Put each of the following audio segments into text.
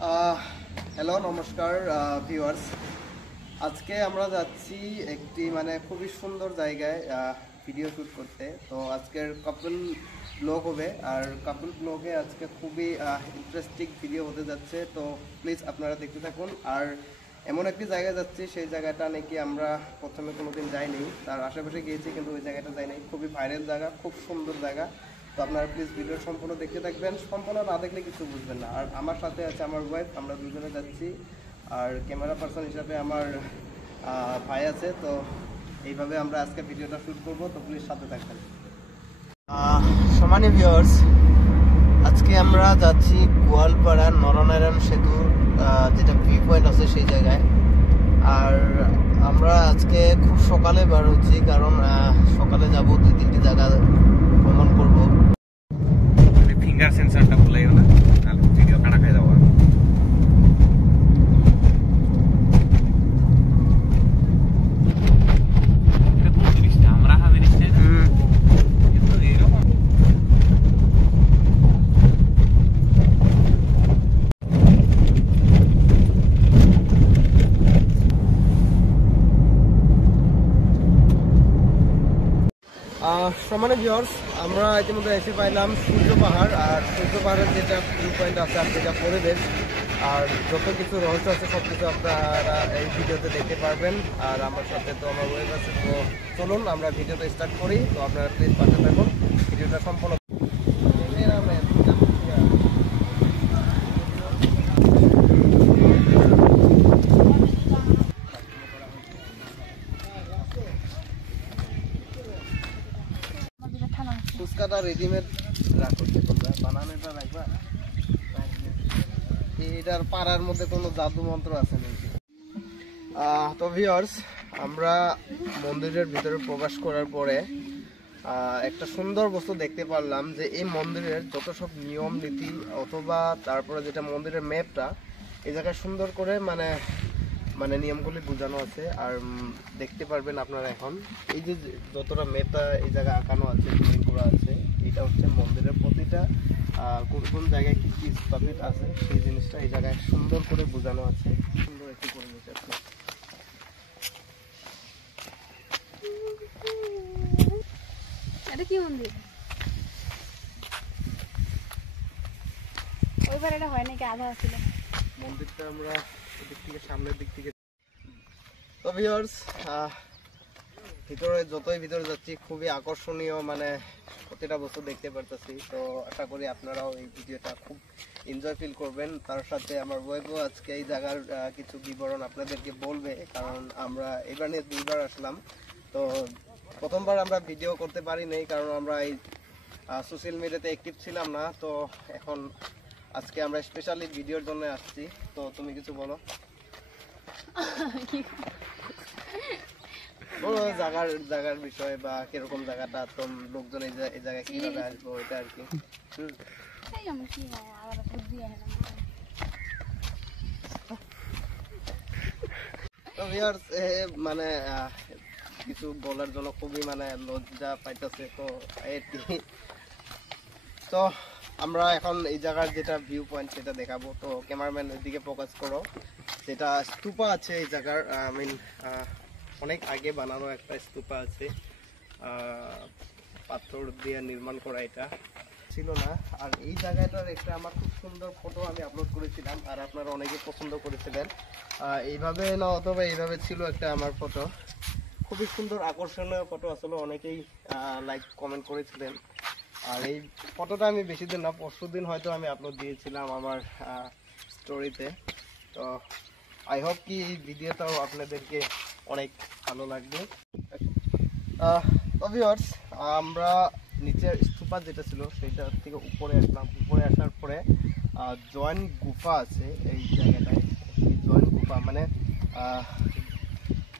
Hello নমস্কার viewers. আজকে আমরা যাচ্ছি একটি মানে খুবই সুন্দর জায়গায় ভিডিও শ্যুট করতে। তো আজকের কাপল ব্লগ হবে, আর কাপল ব্লগে আজকে খুবই ইন্টারেস্টিং ভিডিও হতে যাচ্ছে। তো প্লিজ আপনারা দেখতে থাকুন। আর এমন একটি জায়গায় যাচ্ছি, সেই জায়গাটা নাকি আমরা প্রথমে কোনোদিন যাইনি, তার আশেপাশে গিয়েছি কিন্তু ওই জায়গাটা যাইনি। খুবই ভাইরাল জায়গা, খুব সুন্দর জায়গা। তো আপনারা প্লিজ ভিডিও সম্পূর্ণ দেখতে থাকবেন, সম্পূর্ণ না দেখলে কিছু বুঝবেন না। আর আমার সাথে আছে আমার ওয়াইফ, আমরা দুজনে যাচ্ছি। আর ক্যামেরা পার্সন হিসাবে আমার ভাই আছে। তো এইভাবে আমরা আজকে ভিডিওটা শ্যুট করব, তো প্লিজ সাথে থাকবেন। সম্মানীয় ভিউয়ার্স, আজকে আমরা যাচ্ছি গোয়ালপাড়া নরনারায়ণ সেতুর যেটা ভিউ পয়েন্ট আছে সেই জায়গায়। আর আমরা আজকে খুব সকালে বার হচ্ছি, কারণ সকালে যাব 2-3টি জায়গা ভ্রমণ করবো। ফিঙ্গার সেন্সরটা ভুলাইও না, তাহলে ভিডিও কাটা খাই যাবো। সম্মানিত ভিউয়ার্স, আমরা ইতিমধ্যে এসে পাইলাম সূর্য পাহাড়। আর সূর্য পাহাড়ের যেটা ভিউ পয়েন্ট আছে আর যেটা পরিবেশ আর যত কিছু রহস্য আছে সব কিছু আপনারা এই ভিডিওতে দেখতে পারবেন। আর আমার সাথে তো আমার ওয়েব আছে। তো চলুন আমরা ভিডিওটা স্টার্ট করি। তো আপনারা প্লিজ পাশে থাকুন, ভিডিওটা সম্পূর্ণ। ফুচকাটা রেডিমেড রাখো, বানানোটা রাখবা। এটার পাড়ার মধ্যে কোনো জাদু মন্ত্র আছে নাকি? তো ভিউয়ার্স, আমরা মন্দিরের ভিতরে প্রবেশ করার পরে একটা সুন্দর বস্তু দেখতে পারলাম, যে এই মন্দিরের যত সব নিয়ম নীতি অথবা তারপরে যেটা মন্দিরের ম্যাপটা এই জায়গায় সুন্দর করে মানে নিয়মগুলি বোঝানো আছে। আর দেখতে পারবেন আপনারা এখন এই যে যতটা ম্যাপটা এই জায়গায় আঁকানো আছে, ড্রয়িং করা আছে, এটা হচ্ছে মন্দিরের প্রতিটা কোন কোন জায়গায় কি কি স্থাপিত আছে সেই জিনিসটা এই জায়গায় সুন্দর করে বোঝানো আছে। সুন্দর একটি পরিবেশ আছে। এটা কি মন্দির? ওইবার এটা হয় নাকি আধা ছিল মন্দিরটা? আমরা এদিক থেকে সামনের দিক থেকে। তো ভিউয়ার্স, ভিতরে যতই ভিতরে যাচ্ছি খুবই আকর্ষণীয় মানে প্রতিটা বস্তু দেখতে পারতেছি। তো আশা করি আপনারাও এই ভিডিওটা খুব এনজয় ফিল করবেন। তার সাথে আমার ওয়েবও আজকে এই জায়গার কিছু বিবরণ আপনাদেরকে বলবে, কারণ আমরা এবার নিয়ে 2বার আসলাম। তো প্রথমবার আমরা ভিডিও করতে পারি নাই, কারণ আমরা এই সোশ্যাল মিডিয়াতে অ্যাক্টিভ ছিলাম না। তো এখন আজকে আমরা স্পেশালি ভিডিওর জন্য আসছি। তো তুমি কিছু বলো। বলো জায়গার বিষয় বা কিরকম জায়গাটা, তো লোকজন এই জায়গায় কিভাবে আসবো এটা আর কি। তো ভিউয়ার্স, মানে কিছু বলার জন্য খুবই মানে লজ্জা পাইতেছে। তো তো আমরা এখন এই জায়গার যেটা ভিউ পয়েন্ট সেটা দেখাবো। তো ক্যামেরাম্যান এদিকে ফোকাস করো। যেটা স্তূপা আছে এই জায়গার, অনেক আগে বানানো একটা স্তূপা আছে, পাথর দিয়ে নির্মাণ করা, এটা ছিল না। আর এই জায়গাটার একটা আমার খুব সুন্দর ফটো আমি আপলোড করেছিলাম, আর আপনারা অনেকে পছন্দ করেছিলেন। এইভাবে না অথবা এইভাবে ছিল একটা আমার ফটো, খুবই সুন্দর আকর্ষণীয় ফটো, আসলে অনেকেই লাইক কমেন্ট করেছিলেন। আর এই ফটোটা আমি বেশি দিন না, পরশুদিন হয়তো আমি আপলোড দিয়েছিলাম আমার স্টোরিতে। তো আই হোপ কি এই ভিডিওটাও আপনাদেরকে অনেক ভালো লাগবে। ভিউয়ার্স, আমরা নিচের স্তূপা যেটা ছিল সেইটা থেকে উপরে আসলাম। উপরে আসার পরে জয়েন্ট গুফা আছে এই জায়গাটায়। এই জয়েন্ট গুফা মানে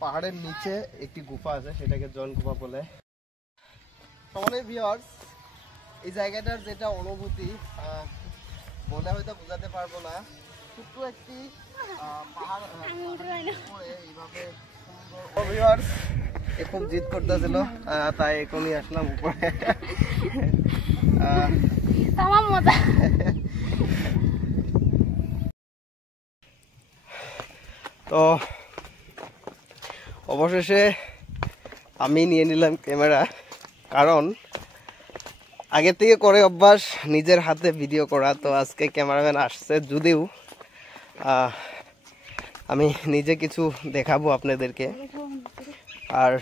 পাহাড়ের নিচে একটি গুফা আছে, সেটাকে জয়েন্ট গুফা বলে। সম্মানিত ভিউয়ার্স, এই জায়গাটার যেটা অনুভূতি বলে হয়তো বোঝাতে পারবো না। ছোট্ট একটি পাহাড় এইভাবে সুন্দর। ভিউয়ার্স, খুব জিদ করতেছিল, তাই এখনই আসলাম উপরে। আমার মজা তো অবশেষে আমি নিয়ে নিলাম ক্যামেরা, কারণ আগে থেকে করে অভ্যাস নিজের হাতে ভিডিও করা। তো আজকে ক্যামেরাম্যান আসছে, যদিও আমি নিজে কিছু দেখাবো আপনাদেরকে। আর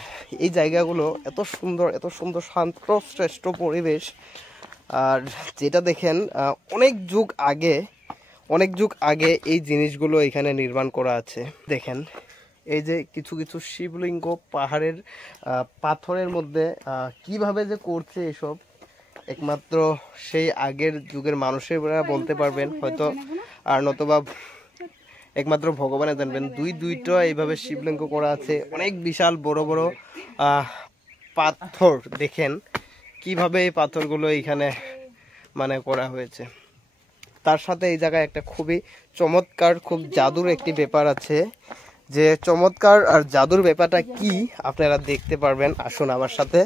এই জায়গাগুলো এত সুন্দর শান্ত শ্রেষ্ঠ পরিবেশ। আর যেটা দেখেন অনেক যুগ আগে এই জিনিসগুলো এখানে নির্মাণ করা আছে। দেখেন এই যে কিছু কিছু শিবলিঙ্গ পাহাড়ের পাথরের মধ্যে কিভাবে যে করছে এসব, একমাত্র সেই আগের যুগের মানুষেরা বলতে পারবেন হয়তো, আর নতুবা একমাত্র ভগবানে জানবেন। দুইটা এইভাবে শিবলিঙ্গ করা আছে, অনেক বিশাল বড় বড় পাথর। দেখেন কিভাবে এই পাথরগুলো এখানে মানে করা হয়েছে। তার সাথে এই জায়গায় একটা খুবই চমৎকার, খুব জাদুর একটি ব্যাপার আছে। যে চমৎকার আর জাদুর ব্যাপারটা কি আপনারা দেখতে পারবেন, আসুন আমার সাথে।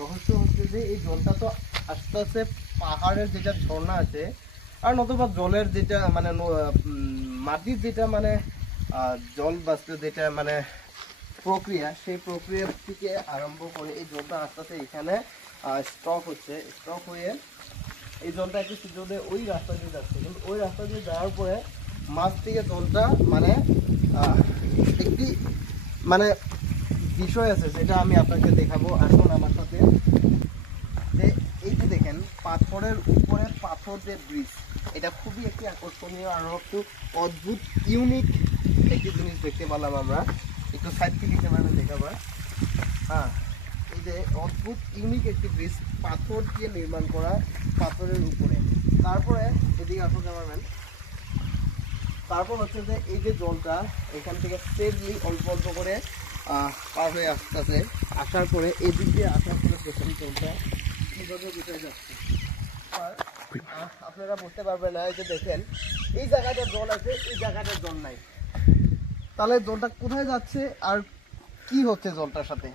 রহস্য হচ্ছে যে এই জলটা তো আস্তে আস্তে পাহাড়ের যেটা ঝর্ণা আছে, আর নতুবা জলের যেটা মানে মাটির যেটা মানে জল বাঁচতে যেটা মানে প্রক্রিয়া, সেই প্রক্রিয়া থেকে আরম্ভ করে এই জলটা আস্তে আস্তে এখানে স্টক হয়ে এই জলটা একটু সিদ্ধ ওই রাস্তা দিয়ে যাচ্ছে। কিন্তু ওই রাস্তা দিয়ে যাওয়ার পরে মাছ থেকে জলটা মানে একটি মানে বিষয় আছে, যেটা আমি আপনাকে দেখাবো। আসুন আমার সাথে। যে এই যে দেখেন পাথরের উপরে পাথর যে ব্রিজ, এটা খুবই একটি আকর্ষণীয় আর একটু অদ্ভুত ইউনিক একটি জিনিস দেখতে পেলাম আমরা। একটু সাইড থেকে নিতে পারবেন দেখাবার। হ্যাঁ, এই যে অদ্ভুত ইউনিক একটি ব্রিজ, পাথর দিয়ে নির্মাণ করা, পাথরের উপরে। তারপরে এদিকে আসুন ক্যামেরাম্যান। তারপর হচ্ছে যে এই যে জলটা এখান থেকে স্টেডলি অল্প অল্প করে পার হয়ে আসতেছে। আসার পরে এদিক দিয়ে আসার পরে দেখেন জলটা কীভাবে ভিতরে যাচ্ছে। আর আপনারা বুঝতে পারবেন না, এই যে দেখেন এই জায়গাটা জল আছে, এই জায়গাটা জল নাই। তাহলে জলটা কোথায় যাচ্ছে আর কি হচ্ছে জলটার সাথে?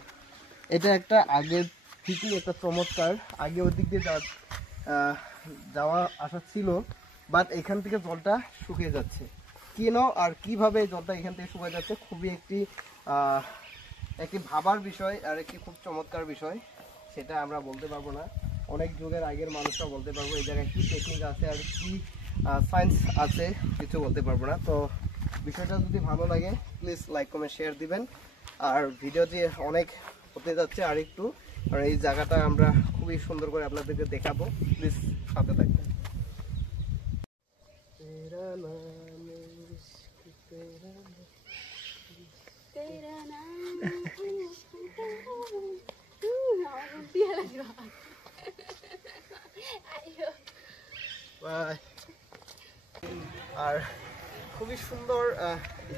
এটা একটা আগের থেকেই একটা চমৎকার। আগে ওই দিক দিয়ে যাওয়া আসা ছিল, বাট এখান থেকে জলটা শুকিয়ে যাচ্ছে কেন আর কিভাবে জলটা এখান থেকে শুকিয়ে যাচ্ছে, খুবই একটি ভাবার বিষয় আর একটি খুব চমৎকার বিষয়। সেটা আমরা বলতে পারবো না, অনেক যুগের আগের মানুষরা বলতে পারবো। এই জায়গায় কী টেকনিক আছে আর কি সায়েন্স আছে কিছু বলতে পারবো না। তো বিষয়টা যদি ভালো লাগে প্লিজ লাইক কমেন্ট শেয়ার দিবেন। আর ভিডিওটি অনেক হতে যাচ্ছে আর একটু, আর এই জায়গাটা আমরা খুবই সুন্দর করে আপনাদেরকে দেখাবো, প্লিজ সাথে থাকবেন। আর খুবই সুন্দর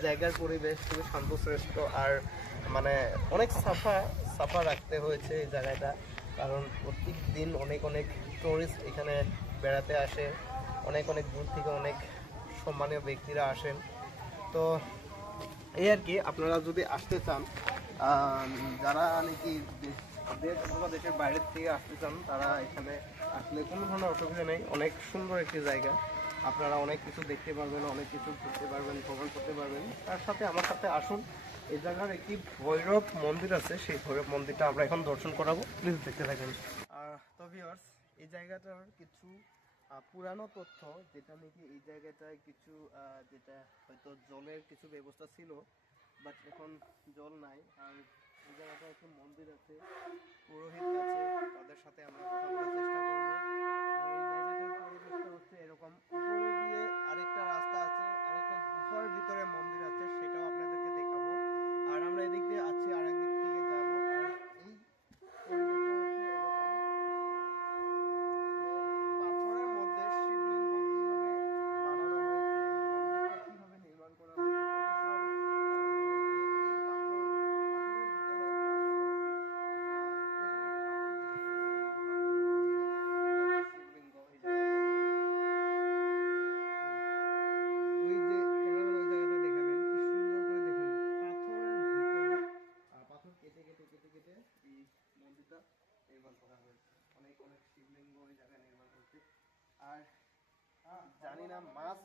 জায়গার পরিবেশ, খুবই শান্তশ্রেষ্ঠ। আর মানে অনেক সাফা রাখতে হয়েছে এই জায়গাটা, কারণ প্রত্যেক দিন অনেক টুরিস্ট এখানে বেড়াতে আসে, অনেক দূর থেকে অনেক সম্মানীয় ব্যক্তিরা আসেন। তো এই আর কি, আপনারা যদি আসতে চান, যারা নাকি দেশ অথবা দেশের বাইরের থেকে আসতে চান, তারা এখানে আসলে কোনো ধরনের অসুবিধা নেই। অনেক সুন্দর একটি জায়গা, আপনারা অনেক কিছু দেখতে পারবেন, অনেক কিছু ঘুরতে পারবেন, ভ্রমণ করতে পারবেন। তার সাথে আমার সাথে আসুন। এই জায়গার একটি ভৈরব মন্দির আছে, সেই ভৈরব মন্দিরটা আমরা এখন দর্শন করাবো, প্লিজ দেখতে থাকেন। তো ভিউয়ার্স, এই জায়গাটার কিছু পুরানো তথ্য, যেটা নাকি এই জায়গাটায় কিছু যেটা হয়তো জলের কিছু ব্যবস্থা ছিল, বাট এখন জল নাই। আর এই জায়গাটায় একটি মন্দির আছে, পুরোহিত আছে, তাদের সাথে আমরা কথা বলার চেষ্টা করবো। আর এই জায়গাটার পরিবেশটা হচ্ছে এরকম, উপরে দিয়ে আরেকটা রাস্তা আছে, আরেকটা গুফার ভিতরে মন্দির আছে, সেটাও আপনাদেরকে দেখাবো। আর আমরা এদিক দিয়ে আছি, আর একদিক থেকে যাবো। আর এই পরিবেশটা হচ্ছে এরকম, পাথরের মধ্যে শিবলিঙ্গ কিভাবে বানানো হয়েছে, মন্দিরটা কিভাবে নির্মাণ করা হয়েছে, কত সাল হয়েছে, এই পাথরের ভিতরে শিবলিঙ্গ, এই জায়গায়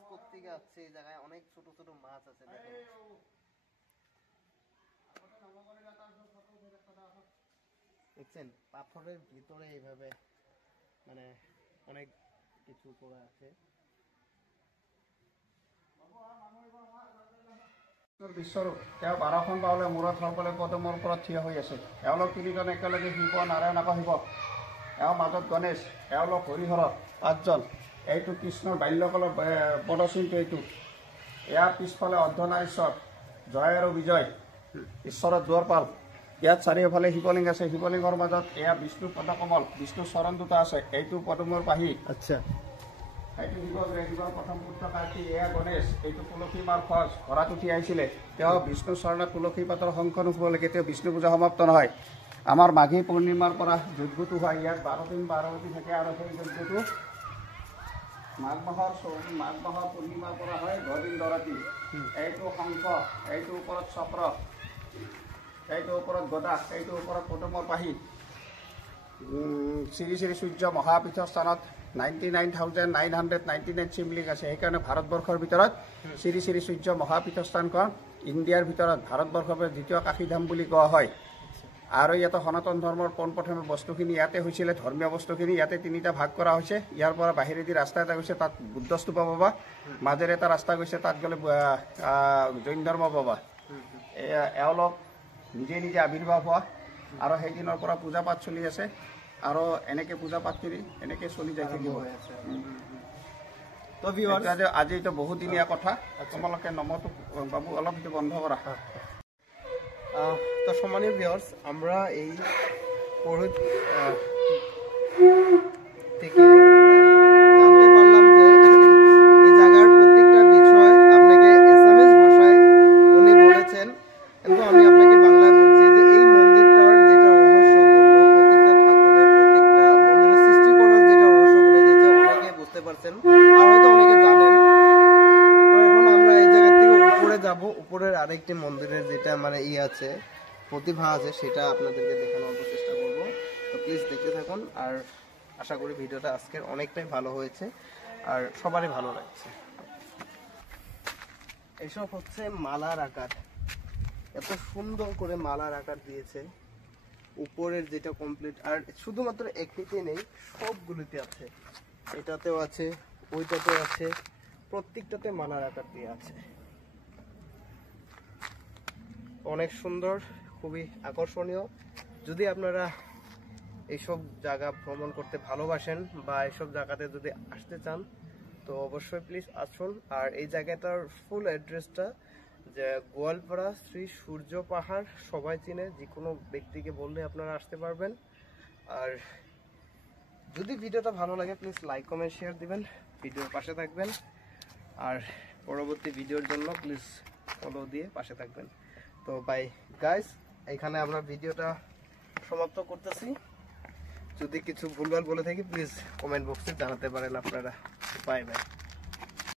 কোত্থেকে আসছে এই জায়গায় অনেক ছোট ছোট মাছ আছে দেখেন। দেখছেন পাথরের ভিতরে এইভাবে মানে অনেক কিছু করা আছে। বিশ্বৰূপ তেওঁ 12খন বাহুলে মূৰত সকলে পদুমৰ ওপৰত থিয় হৈ আছে। এওঁলোক তিনিজন একেলগে শিৱ নাৰায়ণ আকৌ শিৱ, এওঁ মাজত গণেশ, এওঁলোক হৰিহৰ 5জন। এইটো কৃষ্ণৰ বাল্যকালৰ পদচিহ্নটো এইটো। ইয়াৰ পিছফালে অৰ্ধনাৰীশ্বৰ, জয় আৰু বিজয়, ঈশ্বৰৰ দুৱাৰপাল। ইয়াত চাৰিওফালে শিৱলিংগ আছে। শিৱলিংগৰ মাজত এয়া বিষ্ণু পদকমল, বিষ্ণুৰ চৰণ দুটা আছে। এইটো পদুমৰ পাহি। আচ্ছা, এইটো শিৱৰ প্ৰথম পুত্ৰ কাৰ্তি, এয়া গণেশ। এইটো তুলসী মাৰ খৰচ, ঘোঁৰাত উঠি আহিছিলে। তেওঁ বিষ্ণুৰ চৰণত তুলসী পাতৰ শংখ নুফুললৈকে তেওঁ বিষ্ণু পূজা সমাপ্ত নহয়। আমাৰ মাঘী পূৰ্ণিমাৰ পৰা যজ্ঞটো হয়। ইয়াত 12 দিন 12 থাকে আৰু সেই যজ্ঞটো মাঘ মাহৰ পূৰ্ণিমাৰ পৰা হয় 10 দিন 10 ৰাতি। এইটো শংখ, এইটোৰ ওপৰত চক্ৰ, এইটোৰ ওপৰত গদা, এইটোৰ ওপৰত পদুমৰ পাহি। শ্ৰী শ্ৰী সূৰ্য মহাপীঠৰ স্থানত 99,999 শিৱলিংগ আছে। সেইকাৰণে ভাৰতবৰ্ষৰ ভিতৰত শ্ৰী শ্ৰী সূৰ্য মহাপীঠৰ স্থানখন ইণ্ডিয়াৰ ভিতৰত ভাৰতবৰ্ষৰ দ্বিতীয় কাশীধাম বুলি কোৱা হয়। আৰু ইয়াতে সনাতন ধৰ্মৰ পোনপ্ৰথমে বস্তুখিনি ইয়াতে হৈছিলে। ধৰ্মীয় বস্তুখিনি ইয়াতে 3টা ভাগ কৰা হৈছে। ইয়াৰ পৰা বাহিৰেদি ৰাস্তা এটা গৈছে, তাত বুদ্ধ স্তূপা পাবা। মাজেৰে এটা ৰাস্তা গৈছে, তাত গ'লে জৈন ধৰ্ম পাবা। এওঁলোক নিজে নিজে আৱিৰ্ভাৱ হোৱা আৰু সেইদিনৰ পৰা পূজা পাঠ চলি আছে। আৰু এনেকৈ পূজা পাঠ কৰি এনেকৈ চলি যাই থাকিব। তো ভিউয়ার্স আজি এইটো বহুদিনীয়া কথা। তোমালোকে নমটো বাবু অলপ এইটো বন্ধ কৰা। তো সম্মানীয় ভিউয়ার্স, আমরা এই পুরোহিত থেকে জানতে পারলাম যে এই জায়গার প্রত্যেকটা বিষয় আপনাকে এসএমএস ভাষায় উনি বলেছেন, কিন্তু আমি আপনাকে বাংলায় বলছি যে এই মন্দিরটার যেটা রহস্য বললো, প্রত্যেকটা ঠাকুরের প্রত্যেকটা মন্দিরের সৃষ্টি করার যেটা রহস্য বলে দিয়েছে, অনেকে বুঝতে পারছেন আর হয়তো অনেকে জানেন। তো এখন আমরা এই জায়গা থেকে উপরে যাব, উপরের আরেকটি মন্দিরের যেটা মানে আছে প্রতিভা আছে, সেটা আপনাদেরকে দেখানোর চেষ্টা করব। তো প্লিজ দেখতে থাকুন। আর আশা করি ভিডিওটা আজকের অনেকটাই ভালো হয়েছে আর সবারই ভালো লাগছে। এসব হচ্ছে মালার আকার, এত সুন্দর করে মালার আকার দিয়েছে। উপরের যেটা কমপ্লিট, আর শুধুমাত্র একটিতে নেই, সবগুলোতে আছে। এটাতেও আছে, ওইটাতেও আছে, প্রত্যেকটাতে মালার আকার দিয়ে আছে। অনেক সুন্দর, খুবই আকর্ষণীয়। যদি আপনারা এইসব জায়গা ভ্রমণ করতে ভালোবাসেন বা এইসব জায়গাতে যদি আসতে চান, তো অবশ্যই প্লিজ আসুন। আর এই জায়গাটার ফুল অ্যাড্রেসটা যে গোয়ালপাড়া শ্রী সূর্য পাহাড়, সবাই চিনে, যে কোনো ব্যক্তিকে বললে আপনারা আসতে পারবেন। আর যদি ভিডিওটা ভালো লাগে প্লিজ লাইক কমেন্ট শেয়ার দিবেন, ভিডিওর পাশে থাকবেন। আর পরবর্তী ভিডিওর জন্য প্লিজ ফলো দিয়ে পাশে থাকবেন। তো বাই গাইস, এখানে আমরা ভিডিওটা সমাপ্ত করতেছি। যদি কিছু ভুলভাল বলে থাকি প্লিজ কমেন্ট বক্সে জানাতে পারেন আপনারা। Bye bye.